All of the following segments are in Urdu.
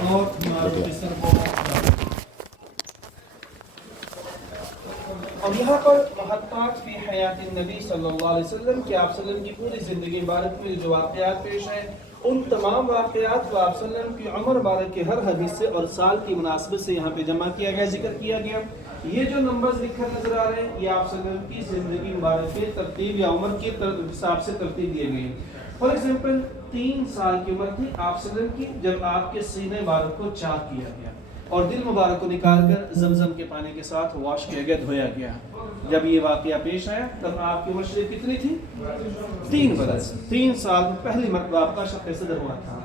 اور بستر کو اور یہاں پر محطات فی حیات النبی صلی اللہ علیہ وسلم کہ آپ صلی اللہ علیہ وسلم کی پوری زندگی مبارک میں جو واقعات پیش ہیں ان تمام واقعات کو آپ صلی اللہ علیہ وسلم کی عمر مبارک کے ہر حدیث سے اور سال کی مناسبت سے یہاں پہ جمع کیا گیا، ذکر کیا گیا۔ یہ جو نمبرز لکھ کر نظر آ رہے ہیں یہ آپ صلی اللہ علیہ وسلم کی زندگی مبارک کے ترتیب یا عمر کے حساب سے ترتیب دیے گئے ہیں۔ فار ایگزامپل 3 سال کی عمر تھی آپ صلی اللہ علیہ وسلم کی جب آپ کے سینے مبارک کو چاک کیا گیا اور دل مبارک کو نکال کر زمزم کے پانی کے ساتھ واش کیا گیا، دھویا گیا۔ جب یہ واقعہ پیش آیا تب آپ کی عمر شریف کتنی تھی؟ 3 برس۔ 3 سال میں پہلی مرتبہ آپ کا شق صدر ہوا تھا۔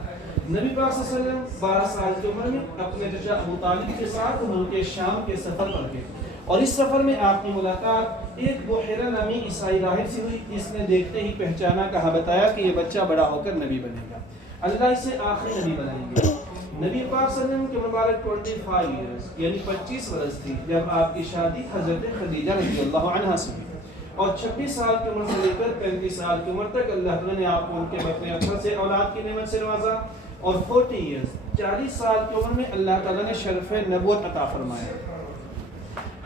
نبی پاک صلی اللہ علیہ وسلم 12 سال کی عمر میں اپنے چچا ابو طالب کے ساتھ ملک شام کے سفر پر گئے اور اس سفر میں آپ کی ملاقات ایک بحیرہ نامی عیسائی راہب سے ہوئی جس نے دیکھتے ہی پہچانا، کہا بتایا کہ یہ بچہ بڑا ہو کر نبی بنے گا، اللہ اسے آخری نبی بنائیں گے۔ نبی پاک صلی اللہ علیہ وسلم کے مبارک 25 ایئرز یعنی 25 برس تھی جب آپ کی شادی حضرت خدیجہ رضی اللہ عنہا سے ہوئی اور 26 سال کی عمر سے لے کر 35 سال کی عمر تک اللہ تعالیٰ نے آپ کو ان کے بطن اطہر سے اولاد کی نعمت سے نوازا اور 40 ایئرز 40 سال کی عمر میں اللہ تعالیٰ نے شرف نبوت عطا فرمایا۔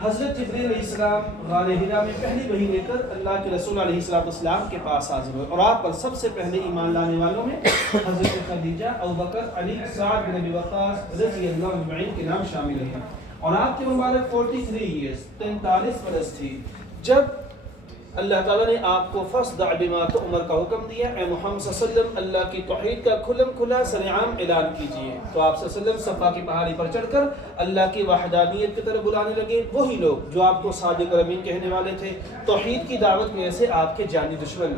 حضرت جبریل علیہ السلام غار حرا میں پہلی وحی لے کر اللہ کے رسول علیہ السلام کے پاس حاضر ہوئے اور آپ پر سب سے پہلے ایمان لانے والوں میں حضرت خدیجہ، ابوبکر، علی، سعد بن ابی وقاص رضی اللہ عنہم کے نام شامل ہیں اور آپ کے مبارک 43 ایئرز 43 برس تھی جب اللہ تعالیٰ نے آپ کو فاصدع بما تؤمر کا حکم دیا، اے محمد صلی اللہ علیہ وسلم اللہ کی توحید کا کھلم کھلا سرعام اعلان کیجیے۔ تو آپ صلی اللہ علیہ وسلم صفا کی پہاڑی پر چڑھ کر اللہ کی وحدانیت کی طرف بلانے لگے۔ وہی لوگ جو آپ کو صادق اور امین کہنے والے تھے توحید کی دعوت میں سے آپ کے جانی دشمن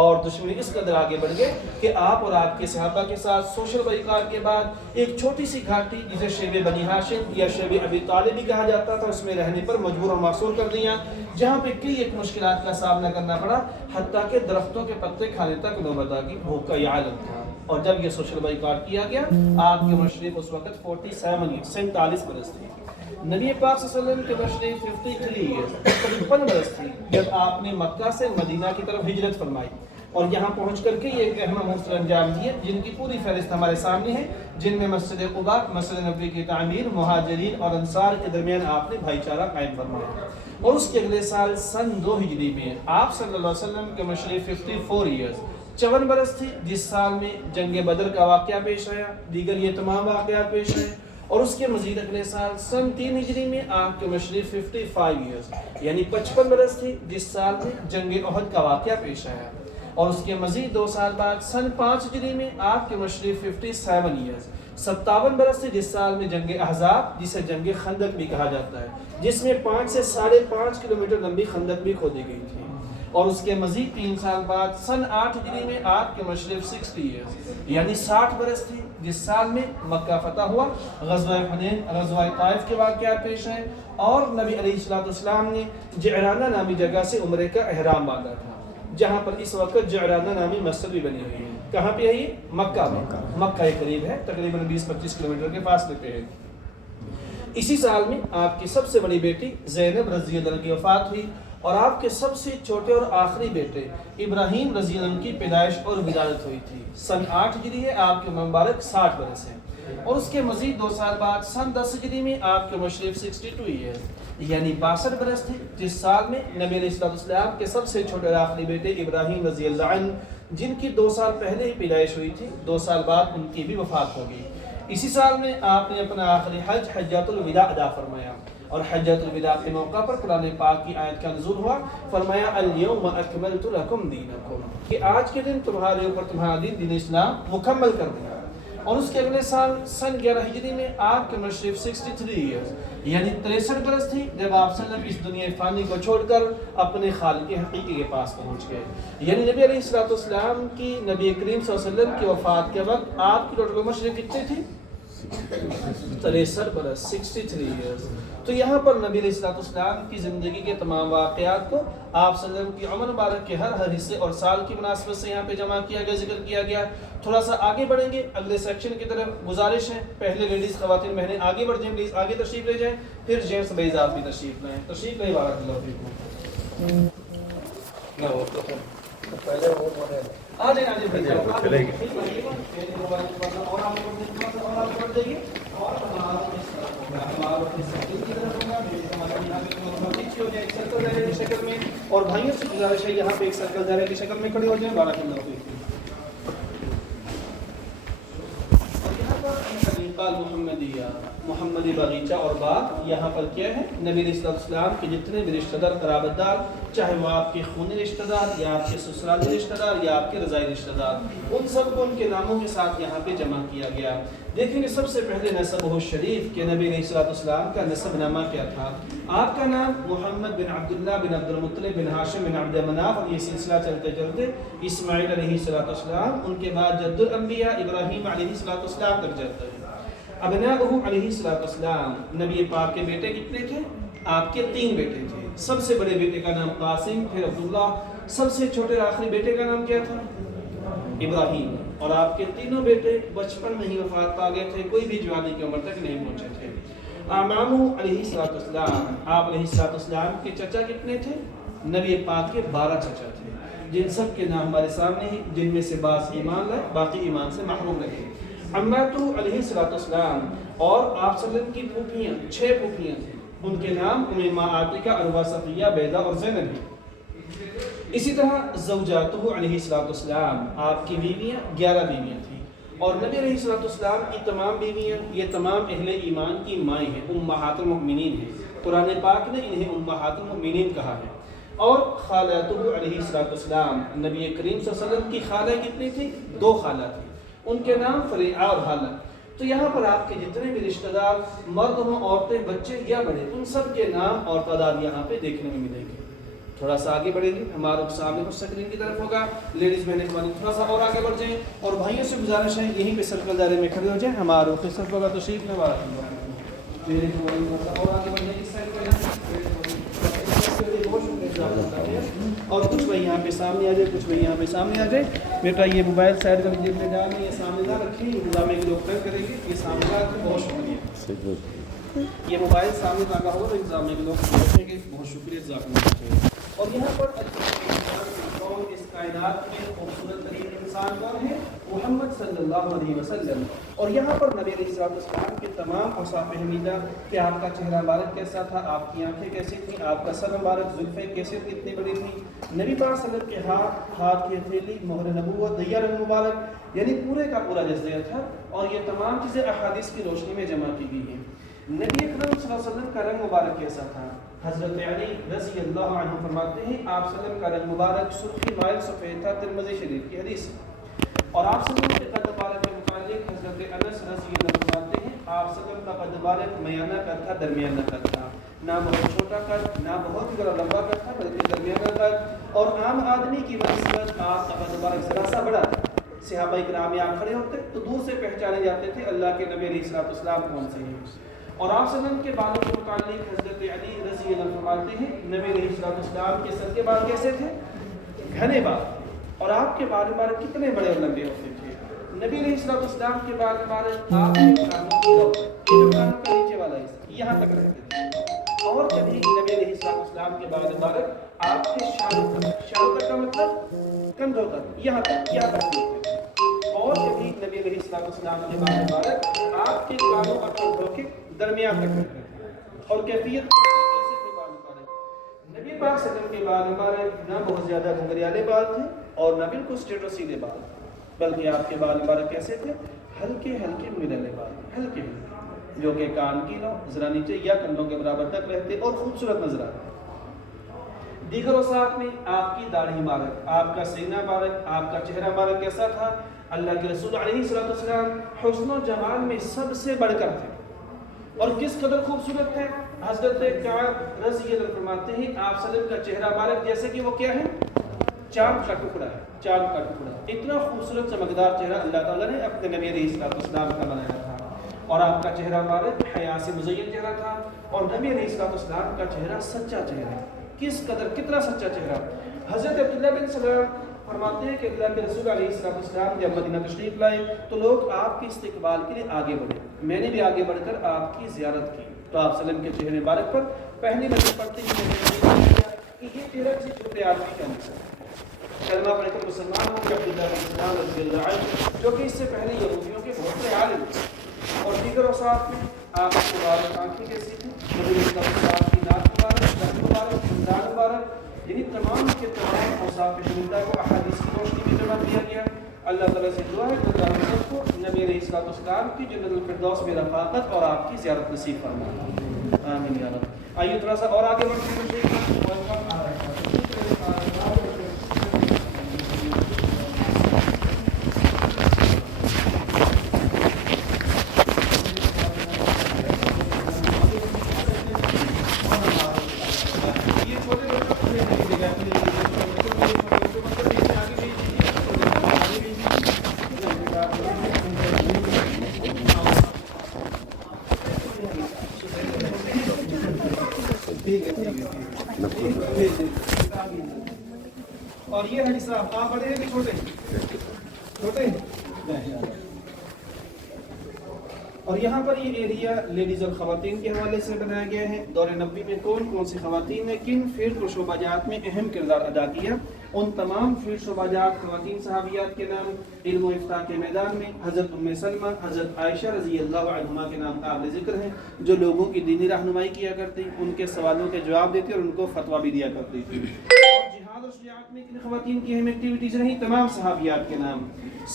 اور دشمنی اس قدر آگے بڑھ گئے کہ آپ اور آپ کے صحابہ کے ساتھ سوشل بائیکاٹ کے بعد ایک چھوٹی سی گھاٹی جسے شیب بنی ہاشم یا شیب ابی طالب بھی کہا جاتا تھا اس میں رہنے پر مجبور اور معصور کر دیا، جہاں پہ کئی ایک مشکلات کا سامنا کرنا پڑا، حتیٰ کہ درختوں کے پتے کھانے تک نوبت آ گئی، بھوک کا یہ عالم تھا۔ اور جب یہ سوشل بائیکاٹ کیا گیا آپ کے عمر شریف اس وقت 47 برس تھی۔ نبی پاک صلی اللہ علیہ وسلم کے عمر شریف 53 برس تھی جب آپ نے مکہ سے مدینہ کی طرف ہجرت فرمائی اور یہاں پہنچ کر کے یہ ایک اہم امور انجام دیے جن کی پوری فہرست ہمارے سامنے ہے، جن میں مسجد قباء، مسجد نبوی کی تعمیر، مہاجرین اور انصار کے درمیان آپ نے بھائی چارہ قائم فرمایا۔ اور اس کے اگلے سال سن 2 ہجری میں آپ صلی اللہ علیہ وسلم کے عمر شریف 54 ایئرز 54 برس تھی جس سال میں جنگ بدر کا واقعہ پیش آیا، دیگر یہ تمام واقعات پیش آئے اور اس کے مزید اگلے سال سن 3 ہجری میں آپ کے عمر شریف 55 ایئرز یعنی 55 برس تھی جس سال میں جنگ احد کا واقعہ پیش آیا اور اس کے مزید 2 سال بعد سن 5 ہجری میں آپ کے عمر شریف 57 ایئرز 57 برس تھی جس سال میں جنگ احزاب جسے جنگ خندق بھی کہا جاتا ہے جس میں 5 سے 5.5 کلومیٹر لمبی خندق بھی کھودی گئی تھی اور اس کے مزید 3 سال بعد سن 8 ہجری میں آپ کے عمر شریف 60 ایئرز یعنی 60 برس تھی جس سال میں مکہ فتح ہوا، غزوہ حنین، غزوہ طائف کے واقعات پیش آئے اور نبی علیہ السلام نے جعرانہ نامی جگہ سے عمرے کا احرام باندھا تھا جہاں پر اس وقت جعرانہ نامی مسجد بھی بنی ہوئی ہے۔ کہاں پہ ہے یہ؟ مکہ میں۔ مکہ کے قریب ہے، تقریباً 20-25 کلومیٹر کے فاصلے پہ ہے۔ اسی سال میں آپ کی سب سے بڑی بیٹی زینب رضی اللہ عنہ کی وفات ہوئی اور آپ کے سب سے چھوٹے اور آخری بیٹے ابراہیم رضی اللہ عنہ کی پیدائش اور ولادت ہوئی تھی۔ سن 8 ہجری ہے، آپ کے مبارک 60 برس ہیں اور اس کے مزید 2 سال بعد سن 10 ہجری میں آپ کے عمر شریف 62 ایئرز یعنی 62 برس تھی جس سال میں نبی علیہ السلام کے سب سے چھوٹے اور آخری بیٹے ابراہیم رضی اللہ عنہ جن کی 2 سال پہلے ہی پیدائش ہوئی تھی 2 سال بعد ان کی بھی وفات ہو گئی۔ اسی سال میں آپ نے اپنا آخری حج حجۃ الوداع ادا فرمایا اور حجۃ الوداع کے موقع پر قرآن پاک کی آیت کا نزول ہوا، فرمایا الیوم اکملت لکم دینکم کہ آج کے دن تمہارے اوپر تمہارا دین اسلام مکمل کر دیا۔ اور اس کے اگلے سال سن 11 ہجری میں آپ کے عمر شریف 63 ایئرز یعنی 63 برس تھی جب آپ صلی اللہ علیہ وسلم اس دنیا فانی کو چھوڑ کر اپنے خالق حقیقی کے پاس پہنچ گئے۔ یعنی نبی علیہ السلام کی نبی کریم صلی اللہ علیہ وسلم کی وفات کے وقت آپ کی ٹوٹل عمر شریف کتنی تھی؟ 63 برس 63 ایئرز۔ تو یہاں پر نبی علیہ السلام کی زندگی کے تمام واقعات کو آپ صلی اللہ علیہ وسلم کی عمر مبارک کے ہر حصے اور سال کی مناسبت سے یہاں پہ جمع کیا گیا، ذکر کیا گیا۔ تھوڑا سا آگے بڑھیں گے اگلے سیکشن کی طرف، گزارش ہے پہلے لیڈیز خواتین بہنیں آگے بڑھ جائیں، پلیز آگے تشریف لے جائیں، پھر جینٹس بھائی آپ بھی تشریف لائیں، تشریف لائیں، بارک اللہ فیکم۔ پہلے وہ بولے آ جائیں جائیے اور ہمارا اس طرف ہوگا، ہمارا اس سرکل کی طرف ہوگا، یہاں پہ نارمل نیچے ہو جائے ایک سرکل دائرے کی شکل میں، اور بھائیوں سے گزارش ہے یہاں پہ ایک سرکل دائرے کی شکل میں کھڑے ہو جائیں. بارک اللہ فیکم. محمدیہ محمدی باغیچہ اور باغ، یہاں پر کیا ہے؟ نبی علیہ السلام کے جتنے بھی رشتہ دار قرابت دار، چاہے وہ آپ کے خونی رشتہ دار یا آپ کے سسرالی رشتہ دار یا آپ کے رضائی رشتہ دار، ان سب کو ان کے ناموں کے ساتھ یہاں پہ جمع کیا گیا. دیکھیں گے سب سے پہلے نسبہ شریف کہ نبی علیہ السلام کا نسب نامہ کیا تھا. آپ کا نام محمد بن عبداللہ بن عبد المطلب بن ہاشم بن عبد مناف، اور یہ سلسلہ چلتے چلتے اسماعیل علیہ السلام، ان کے بعد جد الانبیاء ابراہیم علیہ السلام تک جاتا ہے. ابناؤہ علیہ السلام، نبی پاک کے بیٹے کتنے تھے؟ آپ کے 3 بیٹے تھے. سب سے بڑے بیٹے کا نام قاسم، پھر عبداللہ، سب سے چھوٹے آخری بیٹے کا نام کیا تھا؟ ابراہیم. اور آپ کے تینوں بیٹے بچپن میں ہی وفات پا گئے تھے، کوئی بھی جوانی کی عمر تک نہیں پہنچے تھے. امامہ علیہ السلام، آپ علیہ السلام کے چچا کتنے تھے؟ نبی پاک کے 12 چچا تھے، جن سب کے نام ہمارے سامنے ہیں، جن میں سے بعض ایمان لائے، باقی ایمان سے محروم رہے. اماتو علیہ السلام، اور آپ صلی اللہ علیہ وسلم کی پھوپھیاں 6 پھوپھیاں تھیں، ان کے نام امیمہ، عاتکہ، عروہ، صفیہ، بیضہ اور زینب ہیں. اسی طرح زوجاتہ علیہ السلام، آپ کی بیویاں 11 بیویاں تھیں، اور نبی علیہ السلام کی تمام بیویاں یہ تمام اہل ایمان کی مائیں ہیں، امہات المؤمنین ہیں. قرآن پاک نے انہیں امہات المؤمنین کہا ہے. اور خالاتہ علیہ السلام، نبی کریم صلی اللہ علیہ وسلم کی خالہ کتنی تھی؟ 2 خالہ تھیں، ان کے نام فریعہ اور حالہ. تو یہاں پر آپ کے جتنے بھی رشتہ دار، مرد ہوں، عورتیں، بچے یا بڑے، ان سب کے نام اور تعداد یہاں پہ دیکھنے میں ملیں گے. تھوڑا سا آگے بڑھیں گے، ہمارے سامنے کچھ سکرین کی طرف ہوگا. لیڈیز بہنیں ہماری تھوڑا سا اور آگے بڑھ جائیں، اور بھائیوں سے گزارش ہے یہیں پہ سرکل دائرے میں کھڑے ہو جائیں. ہمارے قسمت ہوگا تشریف میں بات اور آگے بڑھ جائیں اس سائڈ پہ. اور کچھ بھائی یہاں پہ سامنے آ جائے، کچھ بھائی یہاں پہ سامنے آ جائے. بیٹا یہ موبائل سائڈ کر جیب میں ڈالیں، یہ سامنے نہ رکھیں، انتظامیہ کے لوگ طے کریں گے. یہ سامنے آ کے بہت شکریہ. یہ موبائل سامنے لگا ہوگا تو انتظامیہ کے لوگ رکھیں گے. بہت شکریہ، جزاک اللہ خیر. اور یہاں پر اس کائنات میں خوبصورت ترین انسان کون ہے؟ محمد صلی اللہ علیہ وسلم. اور یہاں پر نبی علیہ السلام کے تمام اوصاف حمیدہ کہ آپ کا چہرہ مبارک کیسا تھا، آپ کی آنکھیں کیسی تھیں، آپ کا سر مبارک، زلفیں کیسے تھیں، کتنی بڑی تھیں. نبی پاک صلی اللہ علیہ وسلم کے ہاتھ کی ہتھیلی، مہر نبوت، دیا رنگ مبارک، یعنی پورے کا پورا جزیہ تھا. اور یہ تمام چیزیں احادیث کی روشنی میں جمع کی گئی ہیں. نبی اکرم صلی اللہ علیہ وسلم کا رنگ مبارک کیسا تھا؟ حضرت علی رضی اللہ عنہ فرماتے ہیں آپ صلی اللہ علیہ وسلم کا رنگ مبارک سرخی مائل سفید تھا، ترمذی شریف کی حدیث ہے. اور آپ صلی اللہ علیہ وسلم کے قد مبارک کے متعلق حضرت انس رضی اللہ عنہ فرماتے ہیں آپ صلی اللہ علیہ وسلم کا قد مبارک میانہ قد تھا، درمیانہ قد تھا، نہ بہت چھوٹا قد نہ بہت لمبا قد تھا، بلکہ درمیانہ قد. اور عام آدمی کی بنسبت آپ کا قد مبارک ذرا سا بڑا تھا. صحابہ کرام میں آپ کھڑے ہوتے تو دور سے پہچانے جاتے تھے اللہ کے نبی علیہ السلام کون سے ہیں. اور آپ صلی اللہ علیہ وسلم کے بالوں کے متعلق حضرت علی رضی اللہ عنہ فرماتے ہیں نبی علیہ السلام کے سر کے بال کیسے تھے؟ گھنے بال. اور آپ کے بال مبارک کتنے بڑے اور لمبے ہوتے تھے؟ نبی علیہ السلام کے بال مبارک آپ کے کانوں کا نیچے والا حصہ یہاں تک رہتے تھے. اور کبھی نبی علیہ السلام کے بال مبارک آپ کے شانوں تک کا مطلب کندھوں تک یہاں تک ہوتے تھے. اور کبھی نبی علیہ السلام کے بال مبارک آپ کے کانوں اور کندھوں کے درمیان تک رہتے تھے. اور کیفیت کیسے تھے بال مبارک؟ نبی پاک صلی اللہ علیہ وسلم کے بال مبارک نہ بہت زیادہ گھنگریالے بال تھے اور نہ بالکل اسٹریٹ و سیدھے بال، بلکہ آپ کے بال مبارک کیسے تھے؟ ہلکے ہلکے ملنے بال، ہلکے ہلکے، جو کہ کان کی نو ذرا نیچے یا کندھوں کے برابر تک رہتے اور خوبصورت نظر آتے. دیگر اوصاف میں آپ کی داڑھی مبارک، آپ کا سینہ مبارک، آپ کا چہرہ مبارک کیسا تھا؟ اللہ کے رسول علیہ السلام حسن و جمال میں سب سے بڑھ کر تھے. اور کس قدر خوبصورت ہے؟ حضرت کعب رضی اللہ عنہ فرماتے ہیں آپ صلی اللہ علیہ وسلم کا چہرہ مبارک جیسے کہ وہ کیا ہے؟ چاند کا ٹکڑا ہے، چاند کا ٹکڑا. اتنا خوبصورت چمکدار چہرہ اللہ تعالیٰ نے اپنے نبی علیہ السلام کا بنایا تھا. اور آپ کا چہرہ مبارک حیا سے مزین چہرہ تھا. اور نبی علیہ السلام کا چہرہ سچا چہرہ. کس قدر، کتنا سچا چہرہ. حضرت عبداللہ بن سلام فرماتے ہیں کہ اللہ کے رسول علیہ السلام جب مدینہ تشریف لائے تو لوگ آپ کے استقبال کے لیے آگے بڑھے. میں نے بھی آگے بڑھ کر آپ کی زیارت کی تو آپ صلی اللہ علیہ وسلم کے چہرے مبارک پر پہلی نظر پڑتے ہی یہ چہرہ کسی چھوٹے آدمی کا نہیں ہے. کلمہ پڑھ کر مسلمان ہوں کہ عبداللہ بن سلام رضی اللہ عنہ جو کہ اس سے پہلے یہودیوں کے بہت سے عالم اور دیگر دیگر اوصاف میں آپ کے مبارک آنکھیں کیسی تھیں، نبی علیہ السلام کی ناک مبارک، دست مبارک، دندان مبارک، یعنی تمام کے تمام اوصاف شمولتا کو احادیث کی روشنی میں جمع کیا گیا۔ اللہ تعالیٰ سے دعا ہے کہ اللہ ہم سب کو نبی علیہ السلام کی جنت الفردوس میں رفاقت اور آپ کی زیارت نصیب فرمائے، آمین یا رب۔ آئیے تھوڑا سا اور آگے بڑھتے ہیں۔ اور یہ حاجی صاحب آپ بڑے ہیں کہ چھوٹے چھوٹے؟ اور یہاں پر یہ ایریا لیڈیز اور خواتین کے حوالے سے بنایا گیا ہے۔ دور نبوی میں کون کون سی خواتین نے کن فیلڈ و شعبہ جات میں اہم کردار ادا کیا، ان تمام فیلڈ شعبہ جات خواتین صحابیات کے نام علم و افتاء کے میدان میں حضرت ام سلمہ، حضرت عائشہ رضی اللہ عنہما کے نام قابل ذکر ہیں، جو لوگوں کی دینی رہنمائی کیا کرتی، ان کے سوالوں کے جواب دیتی اور ان کو فتویٰ بھی دیا کرتی تھی۔ اور جہاد اور شجاعت میں کن خواتین کی اہم ایکٹیویٹیز رہیں، تمام صحابیات کے نام۔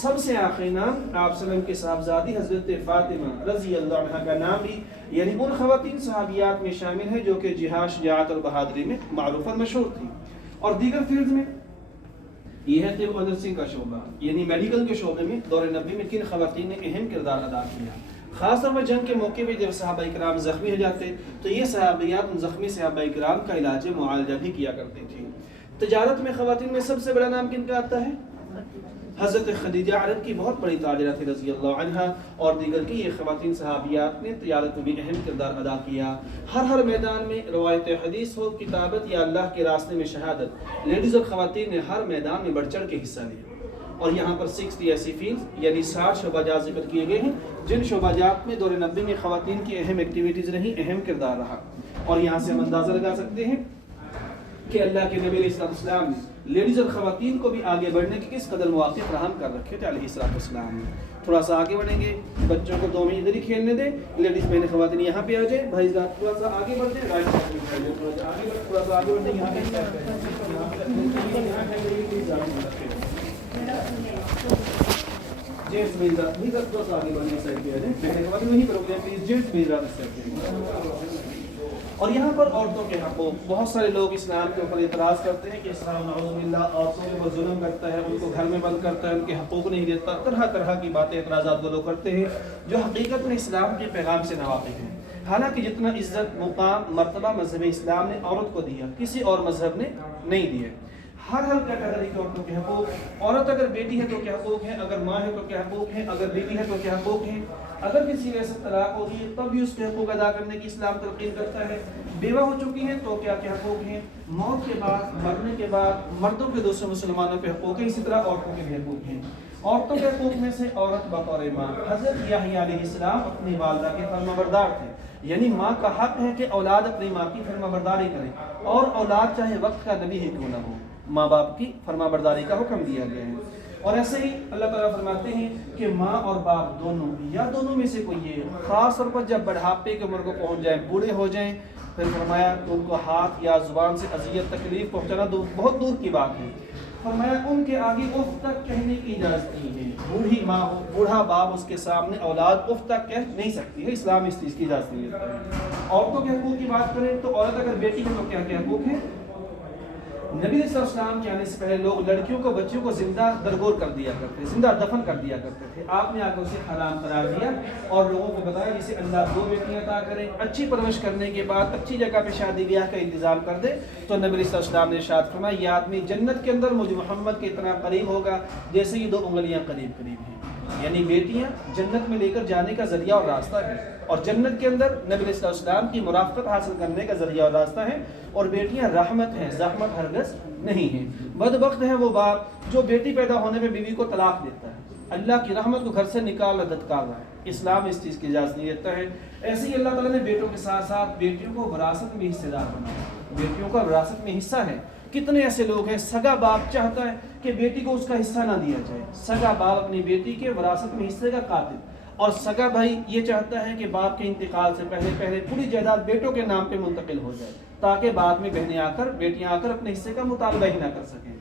سب سے آخری نام آپ صلی اللہ علیہ وسلم کے صاحبزادی حضرت فاطمہ رضی اللہ عنہا کا نام بھی یعنی ان خواتین صحابیات میں شامل ہے جو کہ جہاد، شجاعت اور بہادری میں معروف اور مشہور تھی۔ اور دیگر فیلڈز میں یہ ہے طب و نرسنگ کا شعبہ، یعنی میڈیکل کے شعبے میں دور نبوی میں کن خواتین نے اہم کردار ادا کیا۔ خاص طور پر جنگ کے موقع پہ جب صحابہ کرام زخمی ہو جاتے تو یہ صحابیات ان زخمی صحابہ کرام کا علاج معالجہ بھی کیا کرتی تھی۔ تجارت میں خواتین میں سب سے بڑا نام کن کا آتا ہے؟ حضرت خدیجہ عرب کی بہت بڑی تاجرہ تھی رضی اللہ عنہا، اور دیگر کی یہ خواتین صحابیات نے تجارت میں بھی اہم کردار ادا کیا۔ ہر میدان میں روایت حدیث ہو، کتابت یا اللہ کے راستے میں شہادت، لیڈیز اور خواتین نے ہر میدان میں بڑھ چڑھ کے حصہ لیا۔ اور یہاں پر 60 ایسی فیلڈ یعنی 60 شعبہ جات ذکر کیے گئے ہیں جن شعبہ جات میں دور نبوی میں خواتین کی اہم ایکٹیویٹیز رہیں، اہم کردار رہا۔ اور یہاں سے ہم اندازہ لگا سکتے ہیں کہ اللہ کے نبی علیہ السلام نے لیڈیز اور خواتین کو بھی آگے بڑھنے کے کس قدر مواقع فراہم کر رکھے تھے علیہ السلام نے۔ تھوڑا سا آگے بڑھیں گے، بچوں کو 2 منٹ ادھر ہی کھیلنے دیں، لیڈیز بہنیں خواتین یہاں پہ آ جائیں، بھائی تھوڑا سا آگے بڑھتے ہیں، رائٹ سائڈ پہ تھوڑا سا آگے بڑھتے ہیں، یہاں جیسٹ میرا تھوڑا سا آگے بڑھنے سائڈ پہ آ جائیں، بہنیں خواتین وہیں پر ہوتے ہیں پلیز، جیسٹ میرا اور یہاں پر عورتوں کے حقوق، بہت سارے لوگ اسلام کے اوپر اعتراض کرتے ہیں کہ اسلام نعوذ باللہ عورتوں کے اوپر ظلم کرتا ہے، ان کو گھر میں بند کرتا ہے، ان کے حقوق نہیں دیتا، طرح کی باتیں اعتراضات وہ لوگ کرتے ہیں جو حقیقت میں اسلام کے پیغام سے ناواقف ہیں۔ حالانکہ جتنا عزت، مقام، مرتبہ مذہب اسلام نے عورت کو دیا کسی اور مذہب نے نہیں دیا۔ ہر کیٹیگری کے عورتوں کے حقوق، عورت اگر بیٹی ہے تو کیا حقوق ہیں، اگر ماں ہے تو کیا حقوق ہیں، اگر بیوی ہے تو کیا حقوق ہیں، اگر کسی وجہ سے طلاق ہو گئی تب بھی اس کے حقوق ادا کرنے کی اسلام تلقین کرتا ہے، بیوہ ہو چکی ہیں تو کیا کیا حقوق ہیں، موت کے بعد، مرنے کے بعد مردوں کے دوسرے مسلمانوں کے حقوق ہیں، اسی طرح عورتوں کے بھی حقوق ہیں۔ عورتوں کے حقوق میں سے عورت بطور ماں، حضرت یحییٰ علیہ السلام اپنی والدہ کے فرمانبردار تھے، یعنی ماں کا حق ہے کہ اولاد اپنی ماں کی فرمانبرداری کرے، اور اولاد چاہے وقت کا نبی ہی کیوں نہ ہو، ماں باپ کی فرمانبرداری کا حکم دیا گیا ہے۔ اور ایسے ہی اللہ تعالیٰ فرماتے ہیں کہ ماں اور باپ دونوں یا دونوں میں سے کوئی ہے، خاص طور پر جب بڑھاپے کی عمر کو پہنچ جائیں، بوڑھے ہو جائیں، پھر فرمایا کہ ان کو ہاتھ یا زبان سے اذیت تکلیف پہنچانا بہت دور کی بات ہے۔ فرمایا ان کے آگے اف تک کہنے کی اجازت نہیں ہے، بوڑھی ماں ہو، بوڑھا باپ، اس کے سامنے اولاد اف تک کہہ نہیں سکتی ہے، اسلام اس چیز کی اجازت نہیں دیتا ہے۔ عورتوں کے حقوق کی بات کریں تو عورت اگر بیٹی ہے تو کیا کیا حقوق ہیں؟ نبی صلی اللہ علیہ وسلم کے آنے سے پہلے لوگ لڑکیوں کو، بچیوں کو زندہ درگور کر دیا کرتے، زندہ دفن کر دیا کرتے تھے۔ آپ نے آ کر اسے حرام قرار دیا اور لوگوں کو بتایا جسے اللہ 2 بیٹیاں عطا کرے، اچھی پرورش کرنے کے بعد اچھی جگہ پہ شادی بیاہ کا انتظام کر دے، تو نبی صلی اللہ علیہ وسلم نے ارشاد فرمایا یہ آدمی جنت کے اندر مجھ محمد کے اتنا قریب ہوگا جیسے یہ 2 انگلیاں قریب قریب ہیں۔ یعنی بیٹیاں جنت میں لے کر جانے کا ذریعہ اور راستہ ہے، اور جنت کے اندر نبی صلی اللہ علیہ وسلم کی مرافقت حاصل کرنے کا ذریعہ اور راستہ ہے، اور بیٹیاں رحمت ہیں، زحمت ہرگز نہیں ہے۔ بدبخت ہے وہ باپ جو بیٹی پیدا ہونے پہ بیوی کو طلاق دیتا ہے، اللہ کی رحمت کو گھر سے نکال دھتکار رہا ہے، اسلام اس چیز کی اجازت نہیں دیتا ہے۔ ایسے ہی اللہ تعالیٰ نے بیٹوں کے ساتھ ساتھ بیٹیوں کو وراثت میں حصے دار بنایا، بیٹیوں کا وراثت میں حصہ ہے۔ کتنے ایسے لوگ ہیں سگا باپ چاہتا ہے کہ بیٹی کو اس کا حصہ نہ دیا جائے، سگا باپ اپنی بیٹی کے وراثت میں حصے کا قاتل، اور سگا بھائی یہ چاہتا ہے کہ باپ کے انتقال سے پہلے پوری جائیداد بیٹوں کے نام پہ منتقل ہو جائے، تاکہ بعد میں بیٹیاں آ کر اپنے حصے کا مطالبہ ہی نہ کر سکیں۔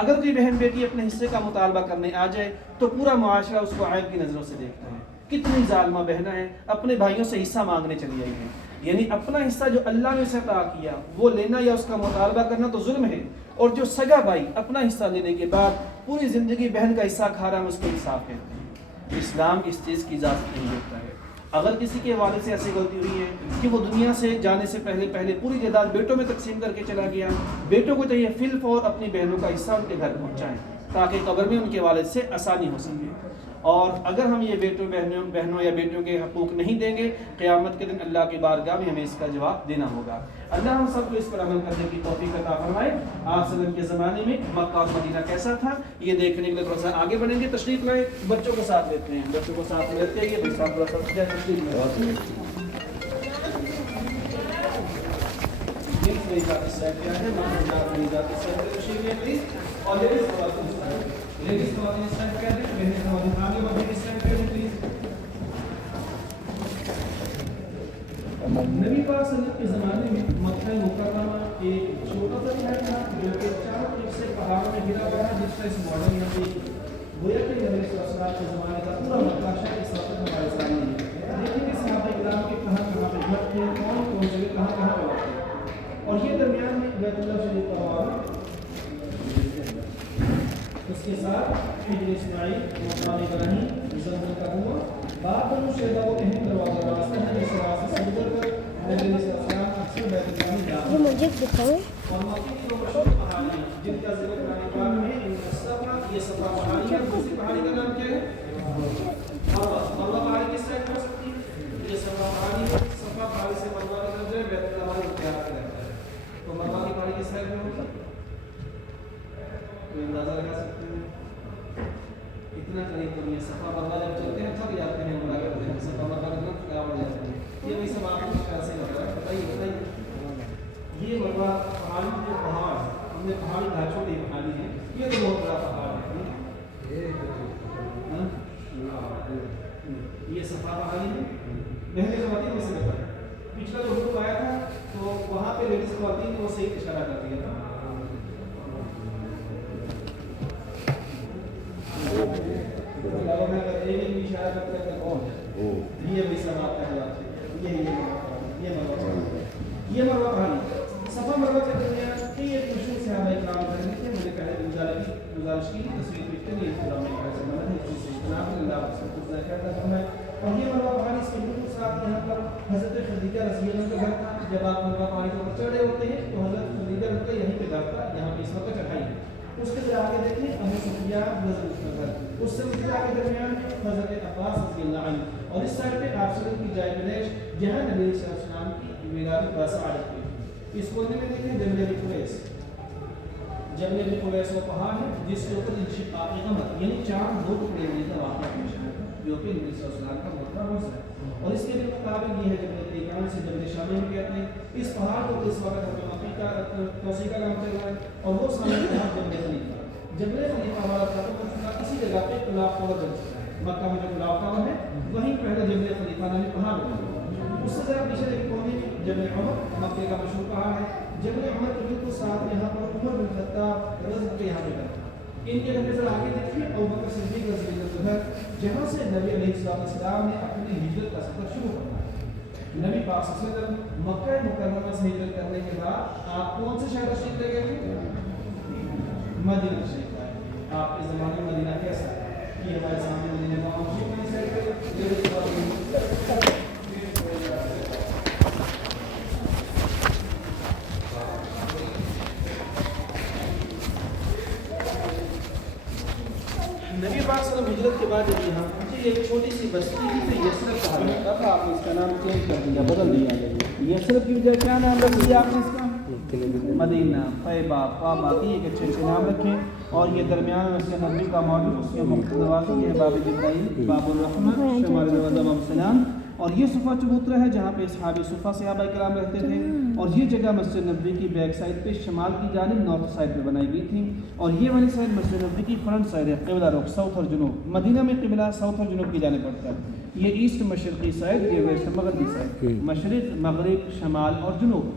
اگر کوئی بہن بیٹی اپنے حصے کا مطالبہ کرنے آ جائے تو پورا معاشرہ اس کو عیب کی نظروں سے دیکھتا ہے، کتنی ظالمہ بہنیں ہیں اپنے بھائیوں سے حصہ مانگنے چلی آئی ہیں، یعنی اپنا حصہ جو اللہ نے اسے عطا کیا وہ لینا یا اس کا مطالبہ کرنا تو ظلم ہے، اور جو سگا بھائی اپنا حصہ لینے کے بعد پوری زندگی بہن کا حصہ کھا رہا ہے اس کو انصاف کہتے ہیں۔ اسلام اس چیز کی اجازت نہیں دیتا ہے۔ اگر کسی کے والد سے ایسی غلطی ہوئی ہے کہ وہ دنیا سے جانے سے پہلے پوری جائیداد بیٹوں میں تقسیم کر کے چلا گیا، بیٹوں کو چاہیے فی الفور اپنی بہنوں کا حصہ ان کے گھر پہنچائیں تاکہ قبر میں ان کے والد سے آسانی ہو سکے۔ اور اگر ہم یہ بہنوں یا بیٹوں کے حقوق نہیں دیں گے، قیامت کے دن اللہ کی بارگاہ میں ہمیں اس کا جواب دینا ہوگا۔ اللہ ہم سب کو اس پر عمل کرنے کی توفیق عطا فرمائے۔ آپ صلی اللہ علیہ وسلم کے زمانے میں مکہ اور مدینہ کیسا تھا یہ دیکھنے کے لیے تھوڑا سا آگے بڑھیں گے۔ تشریف لائے، بچوں کو ساتھ لیتے ہیں، بچوں کو ساتھ لیتے ہیں، یہ ساتھ تھوڑا سا تشریف لائے۔ نبی پاک صلی اللہ علیہ وسلم کے زمانے میں مکہ مکرمہ ایک چھوٹا سا شہر تھا جو کہ چاروں طرف سے پہاڑوں میں گھرا ہوا ہے، جس کا اس ماڈل یہاں پہ گویا کہ نبی صلی اللہ علیہ وسلم کے زمانے کا پورا مکہ شہر اس وقت ہمارے سامنے ہے۔ دیکھیں کہ صحابہ کرام کے کہاں کہاں پہ گھر تھے، کون سے کہاں کہاں پہ تھے، اور یہ درمیان میں بیت اللہ شریف کا ہوا، اس کے ساتھ حجر اسماعیل، مقام ابراہیم، زمزم کا کنواں، باب بنو شیبہ وہ اہم دروازہ راستہ ہے جس راستے سے گزر کر نبی علیہ السلام اکثر بیت اللہ میں جاتے ہیں۔ مجھے دکھاؤ اور مکے کی جو مشہور پہاڑیاں جن کا ذکر قرآن پاک میں ہے، ان صفا، یہ صفا پہاڑی ہے، دوسری پہاڑی کا نام کیا ہے؟ مروہ پہاڑی کس سائڈ پڑ سکتی ہے؟ یہ صفا پہاڑی ہے، صفا پہاڑی سے مروہ کی طرف جائے بیت اللہ ہمارے اختیار میں رہتا ہے، تو مروہ کی پہاڑی کس سائڈ میں ہوگی؟ کوئی اندازہ لگا سکتے ہیں؟ اتنا قریب تو نہیں ہے، صفا مروہ جب چلتے ہیں تھک جاتے ہیں، عمرہ کرتے ہیں، صفا مروہ کرنا تھکاوٹ ہو جاتی ہے۔ یہ بھی سب آپ کو کیسے لگ رہا ہے بتائیے۔ یہ مروہ پہاڑی جو پہاڑ ہم نے پہاڑی ڈھانچوں کی پہاڑی ہے، یہ تو بہت بڑا پہاڑ ہے، یہ صفا پہاڑی ہے۔ بہنیں خواتین میں سے بتا پچھلا جو حکم آیا تھا تو وہاں پہ لیڈیز خواتین کو صحیح اشارہ کر دیا تھا۔ یہ بھی سب آپ کا جواب ہے، یہ مروہ پہاڑی صفا مروہ کے درمیان کئی ایک مشہور صحابہ کرام رہے تھے۔ میں نے پہلے گزارش کی تصویر پکچر نہیں اسلام میں کیسے بنا ہے، اس سے جناب اللہ سب کچھ ذکر کرتا ہے۔ اور یہ مروہ پہاڑی اس کے بالکل ساتھ یہاں پر حضرت خدیجہ رضی اللہ عنہا کا گھر تھا۔ جب آپ مروہ پہاڑی پر چڑھے ہوتے ہیں تو حضرت خدیجہ رضی اللہ یہیں پہ گھر تھا، یہاں پہ اس وقت چڑھائی ہے۔ اس کے ذرا آگے دیکھیں ابو سفیان رضی اللہ عنہ، اس سے مجھے آگے درمیان حضرت عباس رضی اللہ عنہ، اور اس سائڈ پہ آپ صلی اللہ علیہ وسلم کی جائے گریش جہاں نبی صلی اللہ علیہ وسلم کی میراث باسعادت کی۔ اس کونے میں دیکھیں جبل قویس، جبل قویس وہ پہاڑ ہے جس کے اوپر انشقاق قمر یعنی چاند دو ٹکڑے ہونے کا واقعہ پیش ہے، جو کہ نبی صلی اللہ علیہ وسلم کا مرتبہ روز ہے۔ اور اس کے بھی مطابق یہ ہے جبل تیقان سے جبل شامل کہتے ہیں۔ اس پہاڑ کو اس وقت ہم توسیع کا کام چل رہا ہے، اور وہ سامنے پہاڑ جبل خلیفہ، جبل خلیفہ ہمارا ختم ہو چکا، اسی جگہ پہ کلاب ٹاور بن چکا ہے۔ مکہ میں جو کلاب ٹاور ہے وہیں پہلے جبل خلیفہ نامی پہاڑ بنا، اس سے ذرا پیچھے ایک کونے میں جبل عمر مکے کا مشہور پہاڑ ہے۔ جبل عمر کے بالکل ساتھ یہاں پر عمر بن خطاب رضی اللہ عنہ یہاں پہ کرتا، ان کے گھر ذرا آگے دیکھیے ابوبکر صدیق رضی اللہ عنہ، جہاں سے نبی علیہ السلام نے اپنی ہجرت کا سفر شروع کرنا ہے۔ نبی پاک صلی اللہ علیہ وسلم مکہ مکرمہ سے ہجرت کرنے کے بعد آپ کون سے شہر تشریف لے گئے تھے؟ مدینہ شریف آئے۔ آپ کے زمانے میں مدینہ کیسا ہے؟ یہ ہمارے سامنے مدینہ کا نبی پاک صلی اللہ علیہ وسلم ہجرت کے بعد جب یہاں پہنچے ایک چھوٹی سی بستی تھی یثرب کہا جاتا تھا، آپ نے اس کا نام چینج کر دیا، بدل دیا۔ یثرب کی وجہ کیا نام رکھ دیا آپ نے اس کا؟ مدینہ، طیبہ، طابہ، ایک اچھے اچھے نام رکھیں۔ اور یہ درمیان میں مسجد نبوی کا موجود اس کے مختلف دروازے یہ باب جبرائیل، باب الرحمہ، شمال دروازہ باب السلام، اور یہ صفہ چبوترا ہے جہاں پہ اصحاب صفہ صحابہ کرام رہتے تھے۔ اور یہ جگہ مسجد نبوی کی بیک سائڈ پہ شمال کی جانب نارتھ سائڈ پہ بنائی گئی تھی، اور یہ والی سائڈ مسجد نبوی کی فرنٹ سائڈ ہے، قبلہ رخ ساؤتھ اور جنوب۔ مدینہ میں قبلہ ساؤتھ اور جنوب کی جانب پڑتا ہے۔ یہ ایسٹ مشرقی سائڈ، یہ ویسٹ مغربی سائڈ، مشرق مغرب شمال اور جنوب۔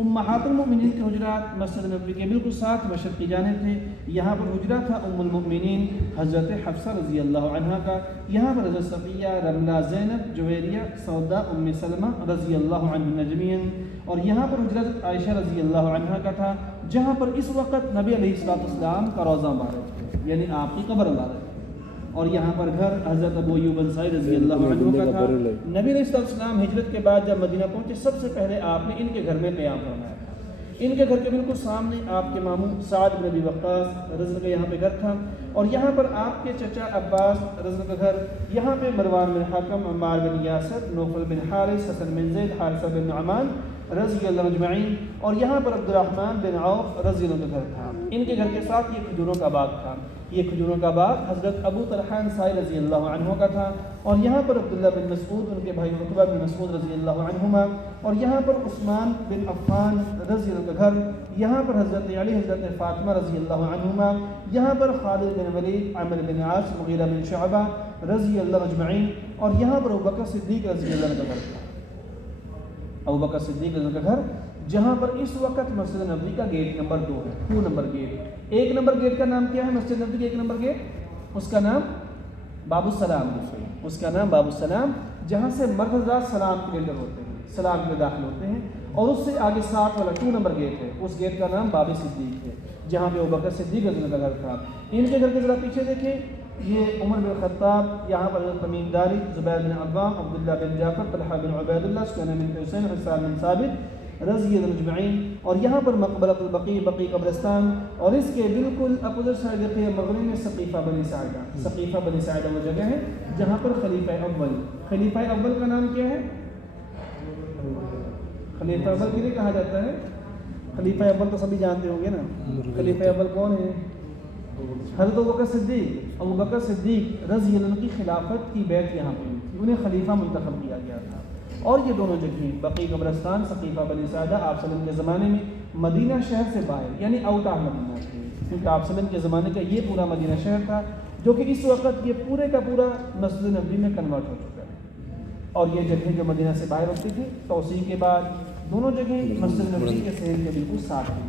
امہات المؤمنین کے حجرات مسجد نبوی کے بالکل ساتھ مشرقی جانب تھے۔ یہاں پر حجرہ تھا ام المؤمنین حضرت حفصہ رضی اللہ عنہا کا، یہاں پر حضرت صفیہ، رملہ، زینب، جویریہ، سودا، ام سلمہ رضی اللہ عنہ جميعاً، اور یہاں پر حجرت عائشہ رضی اللہ عنہا کا تھا، جہاں پر اس وقت نبی علیہ السلام کا روضہ مبارک ہے، یعنی آپ کی قبر مبارک ہے۔ اور یہاں پر گھر حضرت ابو ایوب انصاری رضی اللہ عنہ کا تھا۔ نبی علیہ السلام ہجرت کے بعد جب مدینہ پہنچے، سب سے پہلے آپ نے ان کے گھر میں قیام فرمایا تھا۔ ان کے گھر کے بالکل سامنے آپ کے ماموں سعد بن ابی وقاص رضی اللہ کا یہاں پہ گھر تھا، اور یہاں پر آپ کے چچا عباس رضی اللہ کا گھر، یہاں پہ مروان بن حکم، عمار بن یاسر، نوفل بن حارث، حسن بن زید، حارثہ بن نعمان رضی اللہ اجمعین، اور یہاں پر عبد الرحمن بن عوف رضی اللہ کا گھر تھا۔ ان کے گھر کے ساتھ یہ کھجوروں کا باغ تھا۔ یہ کھجوروں کا باغ حضرت ابو طلحہ انصاری رضی اللہ عنہ کا تھا، اور یہاں پر عبداللہ بن مسعود، ان کے بھائی عتبہ بن مسعود رضی اللہ عنہما، اور یہاں پر عثمان بن عفان رضی اللہ کا گھر، یہاں پر حضرت علی، حضرت فاطمہ رضی اللہ عنہما، یہاں پر خالد بن ولید، عامر بن عاص، مغیرہ بن شعبہ رضی اللہ اجمعین، اور یہاں پر ابوبکر صدیق رضی اللہ عنہ کا گھر تھا۔ ابوبکر صدیق رضی اللہ کا گھر، جہاں پر اس وقت مسجد نبوی کا گیٹ نمبر 2 ہے، 2 نمبر گیٹ۔ 1 نمبر گیٹ کا نام کیا ہے مسجد نبوی کے 1 نمبر گیٹ؟ اس کا نام باب السلام، اس کا نام باب السلام، جہاں سے مرد حضرات سلام کے لیے انٹر ہوتے ہیں، سلام کے لیے داخل ہوتے ہیں، اور اس سے آگے 7 والا 2 نمبر گیٹ ہے، اس گیٹ کا نام باب صدیق ہے، جہاں پہ ابوبکر صدیق رضی اللہ کا گھر تھا۔ ان کے گھر کے ذرا پیچھے دیکھیں، یہ عمر بن خطاب، یہاں پر تمیم داری، زبیر بن عوام، عبداللہ بن جعفر، طلحہ بن عبید اللہ، سفیان بن حسین، حسان بن ثابت رضی اللہ اجمعین، اور یہاں پر مقبرۃ البقیع، بقیع قبرستان، اور اس کے بالکل اپوزٹ سائڈ دیکھیں مغرب میں سقیفہ بنی ساعدہ۔ سقیفہ بنی ساعدہ وہ جگہ ہے جہاں پر خلیفہ اول کا نام کیا ہے؟ خلیفہ اول کسے کہا جاتا ہے؟ خلیفہ اول تو سبھی جانتے ہوں گے نا، خلیفہ اول کون ہے؟ حضرت ابوبکر صدیق۔ ابوبکر صدیق رضی اللہ عنہ کی خلافت کی بیعت یہاں پہ ہوئی تھی، انہیں خلیفہ منتخب کیا گیا تھا۔ اور یہ دونوں جگہیں بقیع قبرستان، سقیفہ بنی ساعدہ، آپ صلی اللہ علیہ وسلم کے زمانے میں مدینہ شہر سے باہر، یعنی آؤٹ آف مدینہ تھے، کیونکہ آپ صلی اللہ علیہ وسلم کے زمانے کا یہ پورا مدینہ شہر تھا، جو کہ اس وقت یہ پورے کا پورا مسجد نبوی میں کنورٹ ہو چکا ہے۔ اور یہ جگہیں جو مدینہ سے باہر ہوتی تھی، توسیع کے بعد دونوں جگہیں مسجد نبوی کے شہر کے بالکل ساتھ ہیں۔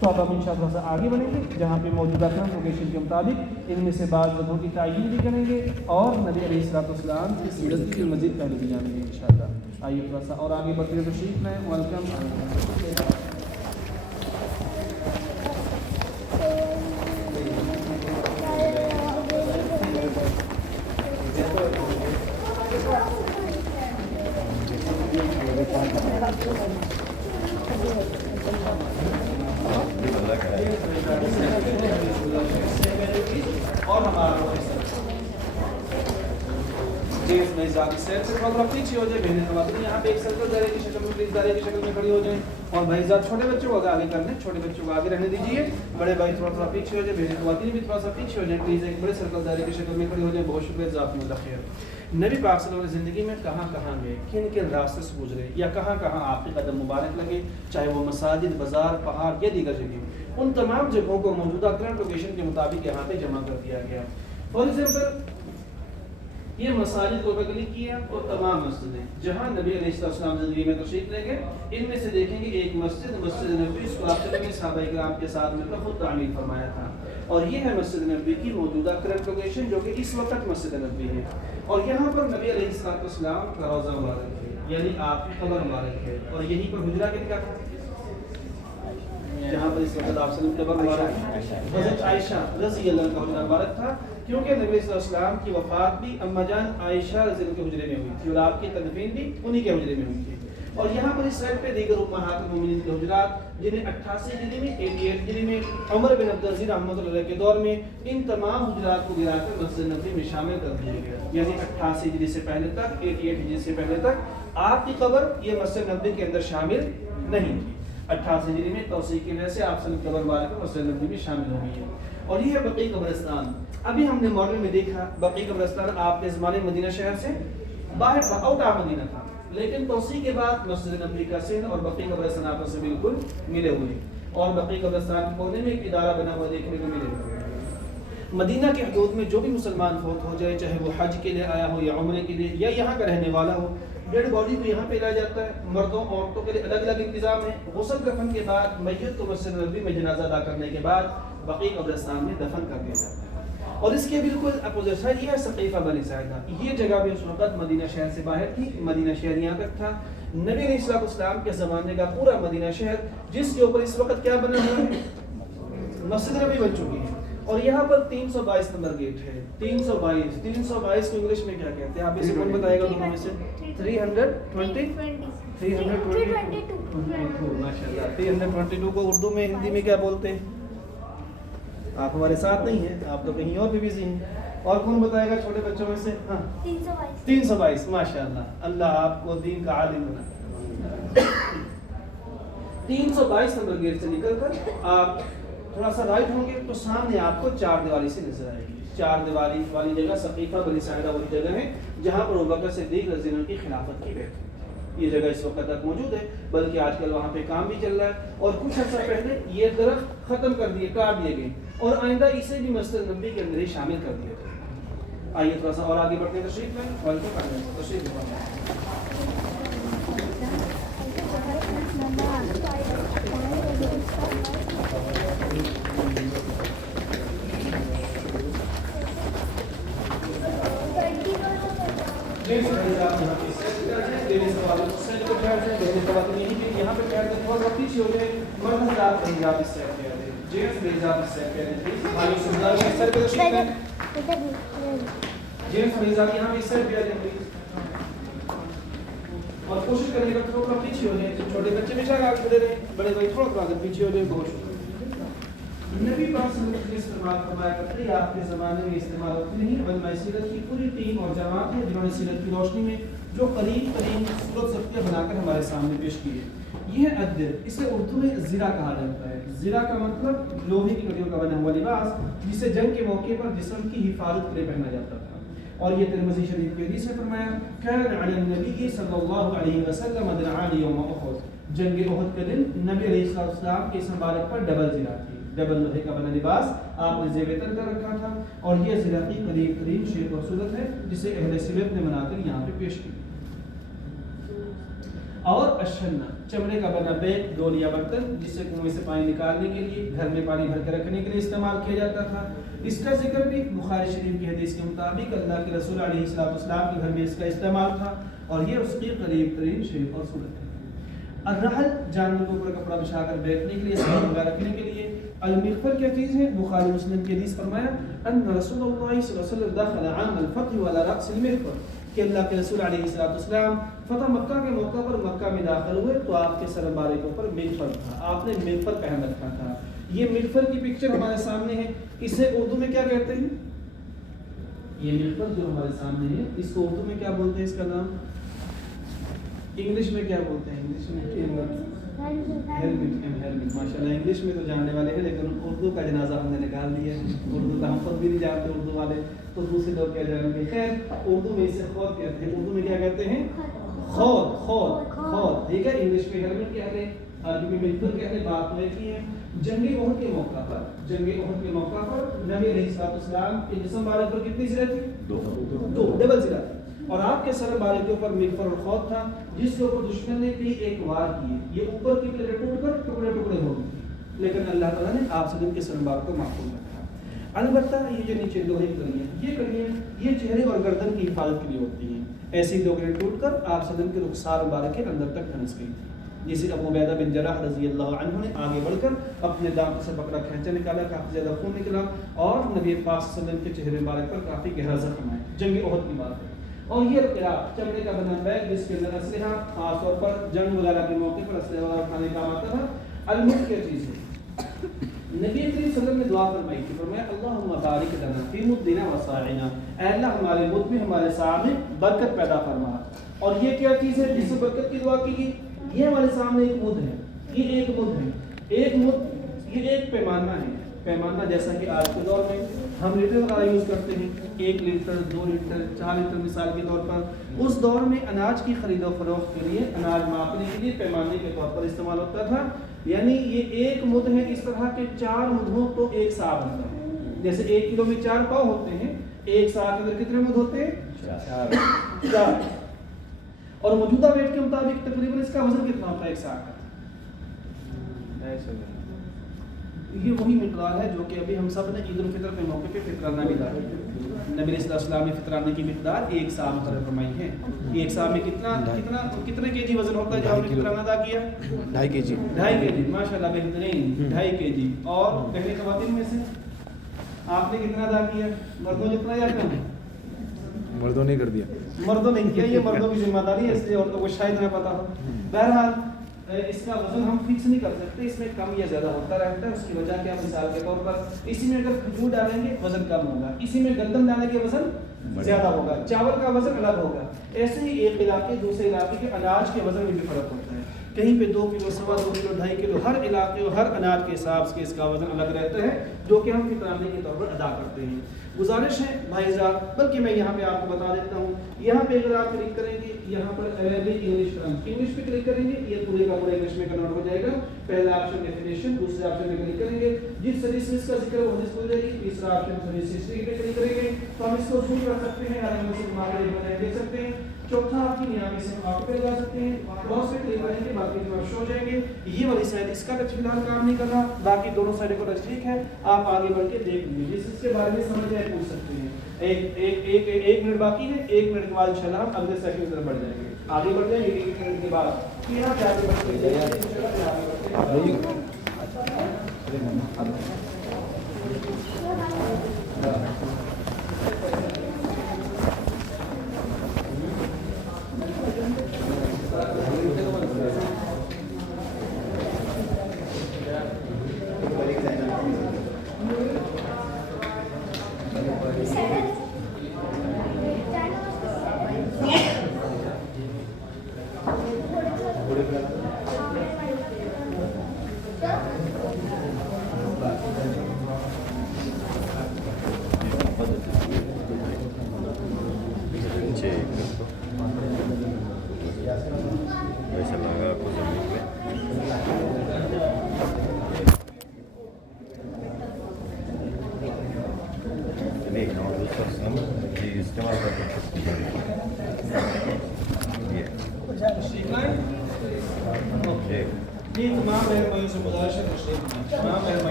تو اب ہم انشاءاللہ سے آگے بڑھیں گے، جہاں پہ موجودہ کرنٹ لوکیشن کے مطابق ان میں سے بعض جگہوں کی تعین بھی کریں گے، اور نبی علیہ السلام کی سیرت کی مزید پہلو بھی جانیں گے انشاءاللہ۔ آئیے تھوڑا سا اور آگے بڑھتے ہوئے تشریف لائیں۔ ویلکم۔ اور ہمارا ذاتی سیر سے تھوڑا پیچھے ہو جائے، بہنیں خواتین یہاں پہ ایک سرکل دائرے کی شکل میں، پلیز دائرے کی شکل میں کھڑی ہو جائیں، اور بھائی ذات چھوٹے بچوں کو آگے کر دیں، چھوٹے بچوں کو آگے رہنے دیجیے، بڑے بھائی تھوڑا پیچھے ہو جائیں، بہنیں خواتین بھی تھوڑا سا پیچھے ہو جائیں، پلیز ایک بڑے سرکل دائرے کی شکل میں کھڑی ہو جائیں۔ بہت شکریہ، جزاکم اللہ خیر۔ نبی پاک صلی اللہ علیہ وسلم زندگی میں کہاں کہاں گئے، کن کن راستے سے گزرے، یا کہاں کہاں آپ کے قدم مبارک لگے، چاہے وہ مساجد، بازار، پہاڑ یا دیگر جگہیں، ان تمام جگہوں کو موجودہ کرنٹ لوکیشن کے مطابق یہاں پہ جمع کر دیا گیا۔ فار ایگزامپل یہ مساجد کو کلک کیا، اور تمام مسجدیں جہاں نبی علیہ السلام زندگی میں تشریف لے گئے، ان میں سے دیکھیں گے ایک مسجد نبوی، اس کو آپ نے صحابہ کرام کے ساتھ مل کر خود تعمیر فرمایا تھا، اور یہ ہے مسجد نبوی کی موجودہ کرنٹ لوکیشن، جو کہ اس وقت مسجد نبوی ہے، اور یہاں پر نبی علیہ السلام کا روضہ مبارک ہے، یعنی آپ کی قبر مبارک ہے، اور یہیں پر حجرہ کے لکھا تھا جہاں پر اس وقت آپ صلی اللہ علیہ وسلم مبارک حضرت عائشہ رضی اللہ عنہا کا حجرہ مبارک تھا، کیونکہ نبی صلی اللہ علیہ وسلم کی وفات بھی اما جان عائشہ رضی اللہ عنہا کے حجرے میں ہوئی تھی، اور آپ کی تدفین بھی انہی کے حجرے میں ہوئی تھی۔ اور یہاں پر اس سائڈ پہ دیگر امہات المومنین کے حجرات، جنہیں 88 ہجری میں 88 ہجری میں عمر بن عبدالعزیز رحمۃ اللہ علیہ کے دور میں ان تمام حجرات کو گرا کر مسجد نبوی میں شامل کر دیا گیا، یعنی 88 ہجری سے پہلے تک، 88 ہجری سے پہلے تک آپ کی قبر یہ مسجد نبوی کے اندر شامل نہیں تھی۔ 88 ہجری میں توسیع کی وجہ سے آپ صلی اللہ علیہ وسلم کی قبر مسجد نبوی میں شامل ہو گئی ہے، اور یہ ہے بقیع قبرستان۔ ابھی ہم نے ماڈل میں دیکھا بقیع قبرستان آپ کے زمانے مدینہ شہر سے باہر تھا، آؤٹ آف مدینہ تھا، لیکن توسیع کے بعد مسجد نبوی کا سین اور بقیع قبرستان آپس سے بالکل ملے ہوئے، اور بقیع قبرستان کے کونے میں ایک ادارہ بنا ہوا دیکھنے کو ملے۔ مدینہ کے حدود میں جو بھی مسلمان فوت ہو جائے، چاہے وہ حج کے لیے آیا ہو یا عمرے کے لیے یا یہاں کا رہنے والا ہو، ڈیڈ باڈی کو یہاں پہ لایا جاتا ہے. مردوں عورتوں کے لیے الگ الگ انتظام ہے. غسل کفن کے بعد میت کو مسجد نبوی میں جنازہ ادا کرنے کے بعد بقیع قبرستان میں دفن کر دیا جاتا ہے. اور اس کے بالکل اپوزٹ سائڈ یہ ہے سقیفہ بنی ساعدہ. یہ جگہ بھی اس وقت مدینہ شہر سے باہر تھی. مدینہ شہر یہاں تک تھا. نبی علیہ السلام کے زمانے کا پورا مدینہ شہر، جس کے اوپر اس وقت کیا بنا ہوا ہے، مسجد نبی بن چکی ہے. اور یہاں پر 322 نمبر گیٹ ہے. 322 کو انگلش میں کیا کہتے ہیں؟ آپ اسے کون بتائے گا دونوں میں سے؟ 322 ماشاءاللہ. 322 کو اردو میں ہندی میں کیا بولتے ہیں؟ آپ ہمارے ساتھ نہیں ہیں، آپ تو کہیں اور بھی بزی ہیں. اور کون بتائے گا چھوٹے بچوں میں سے؟ ہاں 322 ماشاءاللہ. اللہ آپ کو دین کا عالم بنا. 322 نمبر گیٹ سے نکل کر آپ تھوڑا سا رائٹ ہوں گے تو سامنے آپ کو چار دیوالی سے نظر آئے گی. چار دیوالی والی جگہ سقیفہ بنی ساعدہ والی جگہ ہے جہاں پر ابوبکر صدیق رضی اللہ عنہ کی خلافت کی بیٹھ. یہ جگہ اس وقت تک موجود ہے، بلکہ آج کل وہاں پہ کام بھی چل رہا ہے. اور کچھ عرصہ پہلے یہ درخت ختم کر دیے، کاٹ دیے گئے اور آئندہ اسے بھی مسجد نبوی کے اندر ہی شامل کر دیا گیا. آئیے تھوڑا سا اور آگے بڑھتے ہیں. تشریف لائیں اور تشریف یہاں پہ بیٹھ کر تھوڑا وقت پیچھے ہو جائے. مرد حضرات کہیں آپ اس سائڈ پہ آ جائیں. جینٹس پلیز آپ اس سائڈ پہ آ جائیں. بھائی سردار اس سائڈ پہ تشریف لائیں. جینٹس پلیز آپ یہاں پہ اس سائڈ پہ آ جائیں پلیز. اور کوشش کرنے کا تھوڑا پیچھے ہو جائیں. چھوٹے بچے بھی شاید آگے کھڑے رہیں، بڑے بھائی تھوڑا آگے پیچھے ہو جائیں. بہت شکریہ. نبی پاک صلی اللہ علیہ وسلم نے استعمال فرمایا کرتے ہیں، آپ کے زمانے میں استعمال ہوتی نہیں. علماء سیرت کی پوری ٹیم اور جماعت ہے جنہوں نے سیرت کی روشنی میں جو قریب ترین صورت ضبطیاں بنا کر ہمارے سامنے پیش کی ہے. یہ ہے ادر. اسے اردو میں زرہ کہا جاتا ہے. زرہ کا مطلب لوہے کی کڑیوں کا بنا ہوا لباس جسے جنگ کے موقع پر جسم کی حفاظت کے لیے پہنا جاتا تھا. اور یہ ترمذی شریف کی حدیث میں فرمایا کان علی النبی صلی اللہ علیہ وسلم درعان یوم احد. جنگ احد کے دن نبی علیہ السلام کے مبارک پر ڈبل زرہ تھی. ڈبل لوہے کا بنا لباس آپ نے زیب تن کر رکھا تھا. اور یہ زرہ کی قریب ترین شیپ اور صورت ہے جسے اہل سیرت نے بنا کر یہاں پہ پیش کی. اور اشنا چمڑے کا بنا بیگ، ڈول یا برتن جسے کنویں سے پانی نکالنے کے لیے، گھر میں پانی بھر کے رکھنے کے لیے استعمال کیا جاتا تھا. اس کا ذکر بھی بخاری شریف کی حدیث کے مطابق اللہ کے رسول علیہ السلام کے گھر میں اس کا استعمال تھا. اور یہ اس کی قریب ترین شیپ اور صورت ہے. الرحل جانور کے اوپر کپڑا بچھا کر بیٹھنے کے لیے، استعمال رکھنے کے لیے. المغفر کیا چیز ہے؟ بخاری مسلم کی حدیث فرمایا ان رسول اللہ صلی اللہ علیہ وسلم دخل عام الفتح وعلى رأس المغفر کہ اللہ کے رسول علیہ السلام فتح مکہ کے موقع پر مکہ میں داخل ہوئے تو آپ کے سر مبارک کے اوپر مغفر تھا. آپ نے مغفر پہن رکھا تھا. یہ مغفر کی پکچر ہمارے سامنے ہے. اسے اردو میں کیا کہتے ہیں؟ یہ مغفر جو ہمارے سامنے ہے اس کو اردو میں کیا بولتے ہیں؟ اس کا نام انگلش میں کیا بولتے ہیں؟ انگلش میں ہیلمٹ. ماشاءاللہ انگلش میں تو جاننے والے ہیں لیکن اردو کا جنازہ ہم نے نکال دیا ہے. اردو کا ہم خود بھی نہیں جانتے اردو والے، تو دوسرے لوگ کیا جانیں گے. خیر اردو میں اسے خود کہتے ہیں. اردو میں کیا کہتے ہیں؟ خود. خود خود ٹھیک ہے. انگلش میں ہیلمٹ کہتے ہیں، عربی میں مغفر کہتے ہیں. بات تو ایک ہی ہے. جنگ احد کے موقع پر نبی علیہ السلام کے جسم مبارک پر کتنی زرہ تھی؟ دو ڈبل زرہ تھی. اور آپ کے سر مبارک کے اوپر مغفر اور خود تھا جس کے اوپر دشمن نے کئی ایک وار کیے. یہ اوپر کی پلیٹیں ٹوٹ کر ٹکڑے ٹکڑے ہو گئے لیکن اللہ تعالیٰ نے آپ صلی کے سر مبارک کو محفوظ رکھا. البتہ یہ جو نیچے لوہے کی کڑیاں یہ چہرے اور گردن کی حفاظت کے لیے ہوتی ہیں. ایسی ٹکڑے ٹوٹ کر آپ صلی کے رخسار مبارک کے اندر تک دھنس گئی تھی. جسے ابو عبیدہ بن جراح رضی اللہ عنہ نے آگے بڑھ کر اپنے دانت سے بکرا کھینچا نکالا. کافی زیادہ خون نکلا اور نبی پاک صلی اللہ علیہ وسلم کے چہرے مبارک پر کافی گہرا زخم آیا. جنگ احد کی بات ہے. اور یہ القراء چمڑے کا بنا بیگ جس کے اندر اسلحہ خاص طور پر جنگ وغیرہ کے موقع پر اسلحہ وغیرہ اٹھانے کا آتا تھا. الملک کیا چیز ہے؟ نبی کریم صلی اللہ علیہ وسلم نے دعا فرمائی تھی. فرمایا اللہم بارک لنا فی مدنا و صاعنا. اے اللہ ہمارے مد میں ہمارے صاع میں برکت پیدا فرما. اور یہ کیا چیز ہے جس سے برکت کی دعا کی گئی؟ یہ ہمارے سامنے ایک مد ہے. یہ ایک مد ہے. ایک مد یہ ایک پیمانہ ہے. پیمانہ جیسا کہ آج کے دور میں ہم لیٹر وغیرہ یوز کرتے ہیں، 1 لیٹر 2 لیٹر 4 لیٹر مثال کے طور پر. اس دور میں اناج کی خرید و فروخت کے لیے، اناج ماپنے کے لیے پیمانے کے طور پر استعمال ہوتا تھا. یعنی یہ ایک مد ہے. اس طرح کے 4 مدوں کو ایک صاع بنتا ہے. جیسے 1 کلو میں 4 پاؤ ہوتے ہیں، ایک سا کے اندر کتنے مد ہوتے ہیں؟ 4. اور موجودہ ویٹ کے مطابق تقریباً اس کا وزن کتنا ہوتا ہے ایک سا کا؟ یہ وہی مقدار ہے جو کہ ابھی ہم سب نے عید الفطر کے موقع پہ فطرانہ ادا کیا. نبی علیہ السلام نے فطرانہ کی مقدار 1 سا مقرر فرمائی ہے. 1 سا میں کتنے کے جی وزن ہوتا ہے جو ہم نے فطرانہ ادا کیا؟ 2.5 کے جی. 2.5 کے جی، ماشاءاللہ بہترین. 2.5 کے جی. اور پہلے خواتین میں سے آپ نے کتنا ادا کیا؟ مردوں جتنا یا کم؟ مردوں نے کر دیا. مردوں نے کیا، یہ مردوں کی ذمہ داری ہے، اس لیے عورتوں کو شاید نہ پتا ہو. بہرحال اس کا وزن ہم فکس نہیں کر سکتے، اس میں کم یا زیادہ ہوتا رہتا ہے. اس کی وجہ کیا؟ مثال کے طور پر اسی میں اگر کھجور ڈالیں گے وزن کم ہوگا، اسی میں گندم ڈالیں گے وزن زیادہ ہوگا، چاول کا وزن الگ ہوگا. ایسے ہی ایک علاقے دوسرے علاقے کے اناج کے وزن میں بھی فرق ہوتا ہے. کہیں پہ 2 کلو، 2.25 کلو، 2.5 کلو، ہر علاقے اور ہر اناج کے حساب سے اس کا وزن الگ رہتا ہے جو کہ ہم فطرانے کے طور پر ادا کرتے ہیں. گزارش ہے بھائی صاحب، بلکہ میں یہاں پہ آپ کو بتا دیتا ہوں. یہاں پہ اگر آپ کلک کریں گے یہاں پر عربک انگلش پہ کلک کریں گے، یہ پورے کا پورا انگلش میں کنورٹ ہو جائے گا. پہلا آپشن ڈیفینیشن، دوسرے آپشن پہ کلک کریں گے، جس حدیث میں اس کا ذکر ہے وہ حدیث کھل جائے گی. تیسرا آپشن حدیث ہسٹری پہ کلک کریں گے تو ہم اس کو زوم کر سکتے ہیں، ہر سے مارکر دیکھ سکتے ہیں. چوتھا آپ کی یہاں سے آپ پہ جا سکتے ہیں، کراس پہ کلک کریں گے، باقی جو شو ہو جائیں گے. یہ والی سائڈ اس کا ٹچ فی الحال کام نہیں کر رہا، باقی دونوں سائڈ کو ٹچ ٹھیک ہے. آپ آگے بڑھ کے دیکھ لیجیے، جس کے بارے میں سمجھ آئے پوچھ سکتے ہیں. ایک منٹ باقی ہے، 1 منٹ کے بعد انشاءاللہ ہم اگلے سیشن کی طرف بڑھ جائیں گے. آگے بڑھ جائیں گے 1 منٹ کے بعد. یہاں پہ آگے بڑھتے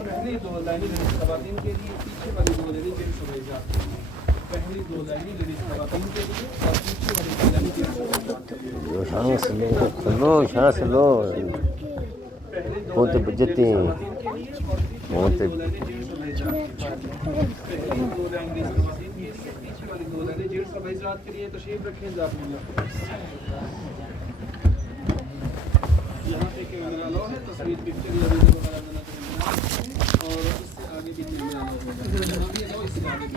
پہلی 2 لائنیں خواتین کے لیے، پیچھے والی 2 لائنیں جنس و رجال. پہلی 2 لائنیں لیڈیز خواتین کے لیے اور پیچھے والی 2 لائنیں جنس و رجال کے لیے. بہت بجتے ہیں بہت پہلی 2 لائنیں جنس و رجال پیچھے والی 2 لائنیں جنس و رجال کے لیے. تشریف رکھیں جزاکم اللہ. یہاں پہ کیمرہ لو ہے، تصویر پکچر یا ویڈیو وغیرہ بنا کر اور اس سے آگے بھی کیمرہ لو، اس سے آگے بھی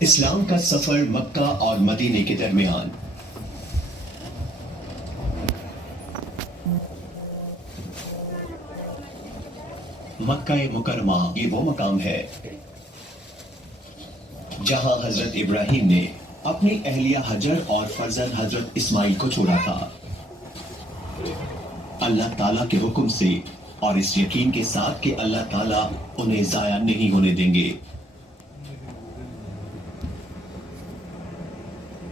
اسلام کا سفر مکہ اور مدینے کے درمیان. مکہ مکرمہ یہ وہ مقام ہے جہاں حضرت ابراہیم نے اپنی اہلیہ حجر اور فرزند حضرت اسماعیل کو چھوڑا تھا. اللہ تعالیٰ کے حکم سے اور اس یقین کے ساتھ کہ اللہ تعالیٰ انہیں ضائع نہیں ہونے دیں گے.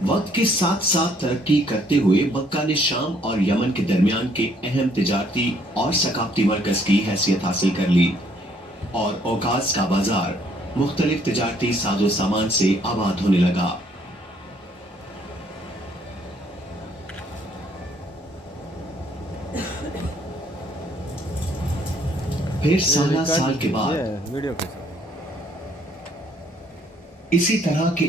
وقت کے ساتھ ساتھ ترقی کرتے ہوئے مکہ نے شام اور یمن کے درمیان کے اہم تجارتی اور ثقافتی مرکز کی حیثیت حاصل کر لی اور اوقاز کا بازار مختلف تجارتی ساز و سامان سے آباد ہونے لگا. پھر سالہ سال کے بعد اسی طرح کے